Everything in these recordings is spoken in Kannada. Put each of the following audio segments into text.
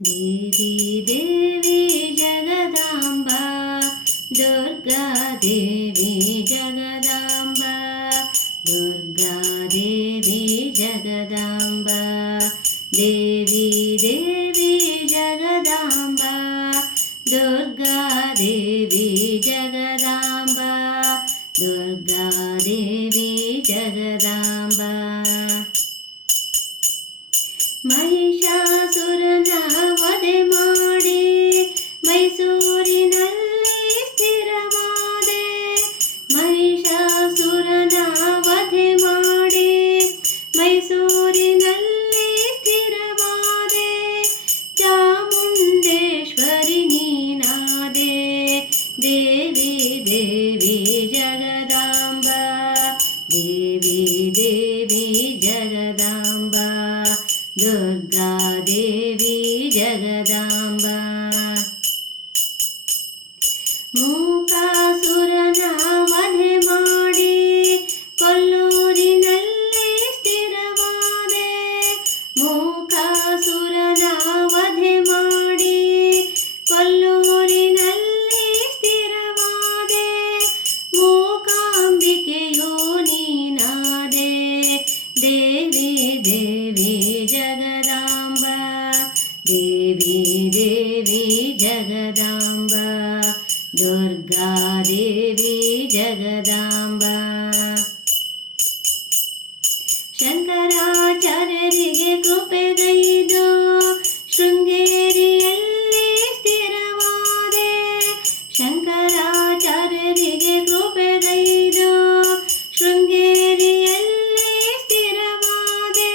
ದೇವಿ ದೇವಿ ಜಗದಾಂಬ ದುರ್ಗಾ ದೇವಿ ಜಗದಾಂಬ ದುರ್ಗಾ ದೇವಿ ಜಗದಾಂಬ ದೇವಿ ದೇವಿ ಜಗದಾಂಬ ದುರ್ಗಾ ದೇವಿ ಜಗದಾಂಬ ದುರ್ಗಾ ದೇವಿ ಜಗದಾಂಬ ಮಹಿಷಾಸುರನ ವಧೆ ಮಾಡಿ ಮೈಸೂರಿನಲ್ಲಿ ಸ್ಥಿರವಾದೆ ಮಹಿಷಾಸುರನ ವಧೆ ಮಾಡಿ ಮೈಸೂರಿನಲ್ಲಿ ಸ್ಥಿರವಾದೆ ಚಾಮುಂಡೇಶ್ವರಿ ನೀನಾದೆ ದೇವಿ ದೇವಿ ಜಗದಾಂಬ ದೇವಿ ದೇವಿ ಜಗದಾಂಬ ದುರ್ಗಾ ದೇವಿ ಜಗದಾಂಬ ಮೂಕಾಸುರನ ವಧೆ ಮಾಡಿ ಕೊಲ್ಲೂರಿನಲ್ಲಿ ಸ್ಥಿರವಾದೆ ಮೂಕಾಸುರನ ವಧೆ ಮಾಡಿ ಕೊಲ್ಲೂರಿನಲ್ಲಿ ಸ್ಥಿರವಾದೆ ಮೂಕಾಂಬಿಕೆಯೋ ನೀನಾದೆ ದೇವಿ ದೇವಿ ಜಗದಾಂಬ ದೇವಿ ದೇವಿ ಜಗದಾಂಬ ದುರ್ಗಾ ದೇವಿ ಜಗದಾಂಬ ಶಂಕರಾಚಾರ್ಯರಿಗೆ ಕೃಪೆಗೈದು ಶೃಂಗೇರಿಯಲ್ಲಿ ಸ್ಥಿರವಾದೆ ಶಂಕರಾಚಾರ್ಯರಿಗೆ ಕೃಪೆಗೈದು ಶೃಂಗೇರಿಯಲ್ಲಿ ಸ್ಥಿರವಾದೆ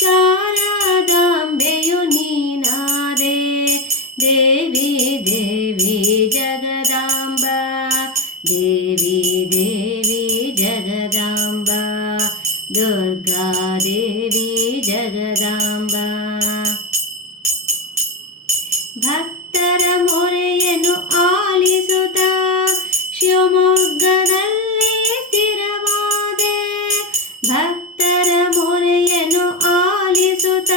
ಶಾರದಾಂಬೆಯು ನೀನಾದೆ ದೇವಿ ದೇವಿ ಜಗದಾಂಬ ದೇವಿ ದೇವಿ ಜಗದಾಂಬ ದುರ್ಗಾ ದೇವಿ ಜಗದಾಂಬ ಭಕ್ತರ ಮೊರೆಯನ್ನು ಆಲಿಸುತ್ತ ಶಿವಮೊಗ್ಗದಲ್ಲಿ ಸ್ಥಿರವಾದೆ ಭಕ್ತರ ಮೊರೆಯನ್ನು ಆಲಿಸುತ್ತ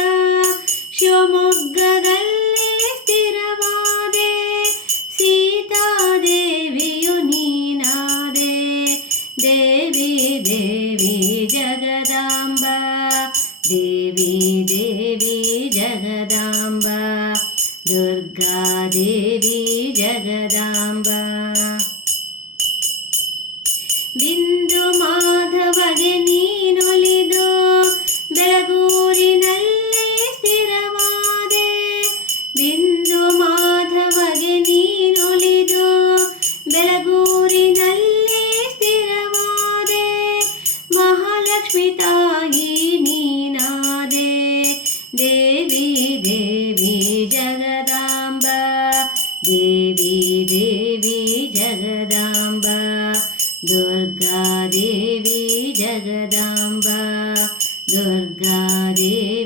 ಶಿವಮೊಗ್ಗದಲ್ಲಿ ಸ್ಥಿರವಾದೆ ಸೀತಾದೇವಿಯು ನೀನಾದೆ ದೇವಿ ದೇವಿ ಜಗದಾಂಬ ದೇವಿ ದೇವಿ ಜಗದಾಂಬ ದುರ್ಗಾ ದೇವಿ ಜಗದಾಂಬ ಬಿಂದು ಮಾಧವಗೆ ನೀನೊಲಿದು ಬೆಳಗೂರಿನಲ್ಲಿ ಸ್ಥಿರವಾದೆ ಬಿಂದು ಮಾಧವಗೆ ನೀನೊಲಿದು ಬೆಳಗೂರಿನಲ್ಲಿ ಸ್ಥಿರವಾದೆ ಮಹಾಲಕ್ಷ್ಮಿ ತಾಯಿ ನೀನಾದೆ ದೇವಿ ದೇವಿ ಜಗದಾಂಬ ದೇವಿ ದೇವಿ ಜಗದಾಂಬ ದುರ್ಗಾ ದೇವಿ ಜಗದಾಂಬ ದುರ್ಗಾ ದೇವಿ